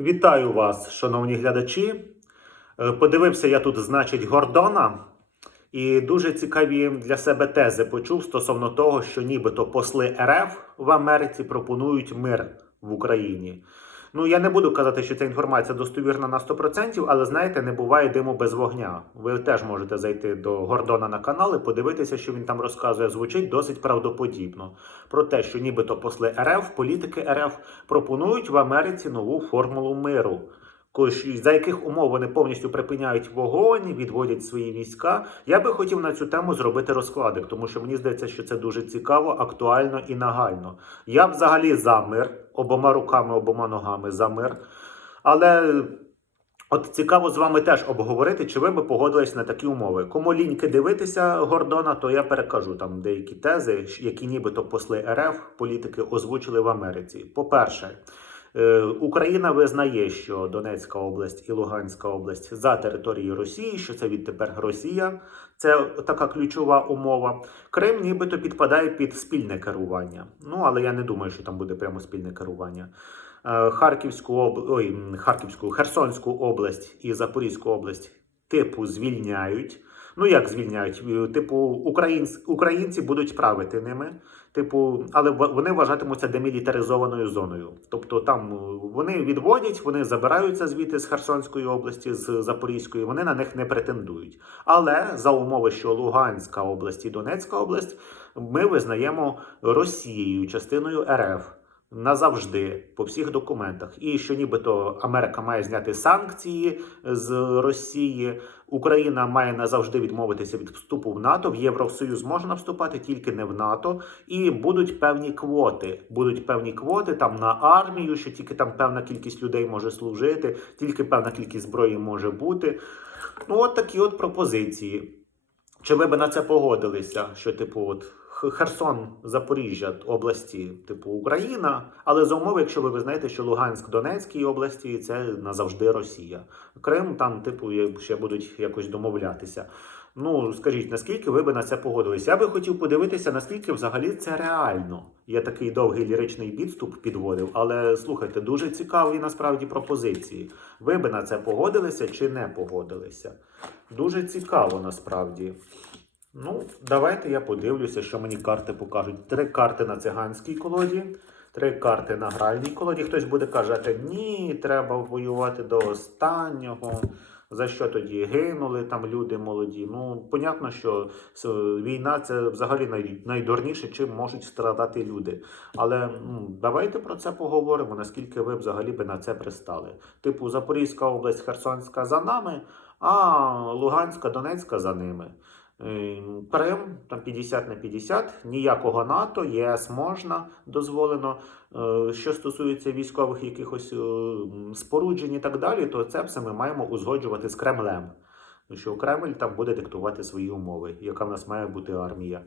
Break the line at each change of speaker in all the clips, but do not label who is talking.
Вітаю вас, шановні глядачі. Е, Подивився я тут, значить, Гордона, і дуже цікаві для себе тези почув стосовно того, що нібито посли РФ в Америці пропонують мир в Україні. Ну, я не буду казати, що ця інформація достовірна на 100%, але знаєте, не буває диму без вогня. Ви теж можете зайти до Гордона на канал і подивитися, що він там розказує. Звучить досить правдоподібно про те, що нібито посли РФ, політики РФ пропонують в Америці нову формулу миру. За яких умов вони повністю припиняють вогонь, відводять свої війська. Я би хотів на цю тему зробити розкладик, тому що мені здається, що це дуже цікаво, актуально і нагально. Я взагалі за мир, обома руками, обома ногами за мир. Але от цікаво з вами теж обговорити, чи ви би погодились на такі умови. Кому ліньки дивитися Гордона, то я перекажу там деякі тези, які нібито посли РФ політики озвучили в Америці. По-перше, е, Україна визнає, що Донецька область і Луганська область за територією Росії, що це відтепер Росія. Це така ключова умова. Крим нібито підпадає під спільне керування. Ну але я не думаю, що там буде прямо спільне керування. Е, Харківську об... Ой, Харківську, Херсонську область і Запорізьку область типу звільняють. Ну як звільняють? Е, Типу, українці, українці будуть правити ними. Типу, але вони вважатимуться демілітаризованою зоною. Тобто там е, вони відводять, вони забираються звідти з Херсонської області, з Запорізької, вони на них не претендують. Але за умови, що Луганська область і Донецька область ми визнаємо Росією, частиною РФ. Назавжди по всіх документах, і що нібито Америка має зняти санкції з Росії, Україна має назавжди відмовитися від вступу в НАТО. В Євросоюз можна вступати тільки не в НАТО, і будуть певні квоти. Будуть певні квоти там на армію, що тільки там певна кількість людей може служити, тільки певна кількість зброї може бути. Ну, от такі от пропозиції. Чи ви би на це погодилися? Що, типу, от Херсон, Запоріжжя області, типу Україна, але за умови, якщо ви визнаєте, що Луганськ, Донецькій області це назавжди Росія. Крим там, типу, є- ще будуть якось домовлятися. Ну, скажіть, наскільки ви би на це погодилися? Я би хотів подивитися, наскільки взагалі це реально. Я такий довгий ліричний підступ підводив, але слухайте, дуже цікаві насправді пропозиції. Ви би на це погодилися чи не погодилися? Дуже цікаво насправді. Ну, давайте я подивлюся, що мені карти покажуть. Три карти на циганській колоді, три карти на гральній колоді. Хтось буде казати, ні, треба воювати до останнього. За що тоді гинули там люди молоді? Ну, понятно, що війна це взагалі най, найдурніше, чим можуть страдати люди. Але ну, давайте про це поговоримо, наскільки ви взагалі би на це пристали. Типу, Запорізька область, Херсонська за нами, а Луганська, Донецька за ними. Е, Крим там 50 на 50, ніякого НАТО, ЄС можна дозволено. Е, Що стосується військових якихось е, споруджень і так далі, то це все ми маємо узгоджувати з Кремлем. Що Кремль там буде диктувати свої умови, яка в нас має бути армія.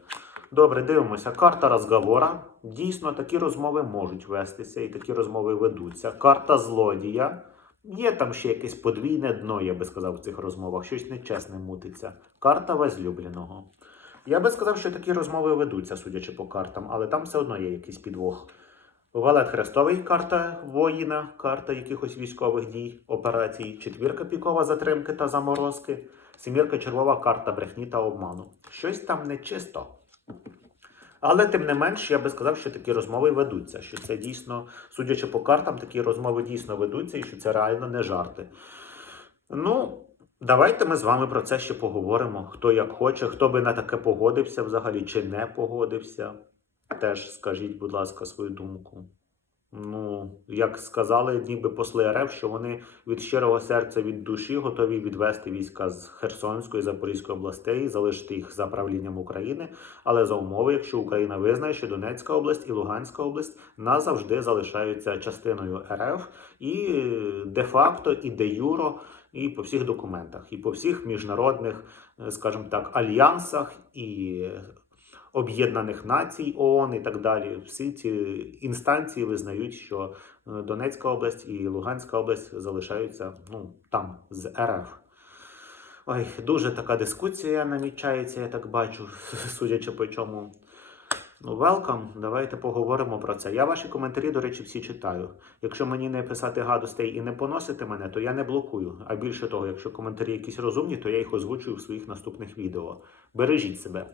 Добре, дивимося. Карта розговора. Дійсно, такі розмови можуть вестися, і такі розмови ведуться. Карта злодія. Є там ще якесь подвійне дно, я би сказав, в цих розмовах. Щось нечесне мутиться. Карта возлюбленого. Я би сказав, що такі розмови ведуться, судячи по картам, але там все одно є якийсь підвох. Валет Хрестовий карта воїна, карта якихось військових дій, операцій, четвірка пікова затримки та заморозки, сімірка червова карта брехні та обману. Щось там нечисто. Але тим не менш, я би сказав, що такі розмови ведуться. Що це дійсно, судячи по картам, такі розмови дійсно ведуться і що це реально не жарти. Ну, давайте ми з вами про це ще поговоримо. Хто як хоче, хто би на таке погодився взагалі чи не погодився. Теж скажіть, будь ласка, свою думку. Ну, як сказали ніби посли РФ, що вони від щирого серця, від душі готові відвести війська з Херсонської, Запорізької областей, залишити їх за правлінням України, але за умови, якщо Україна визнає, що Донецька область і Луганська область назавжди залишаються частиною РФ і де-факто, і де-юро, і по всіх документах, і по всіх міжнародних, е, скажімо так, альянсах і Об'єднаних Націй, ООН і так далі. Всі ці інстанції визнають, що е, Донецька область і Луганська область залишаються ну, там з РФ. Ой, дуже така дискусія намічається, я так бачу, судячи по чому. Ну, welcome, давайте поговоримо про це. Я ваші коментарі, до речі, всі читаю. Якщо мені не писати гадостей і не поносити мене, то я не блокую. А більше того, якщо коментарі якісь розумні, то я їх озвучую в своїх наступних відео. Бережіть себе.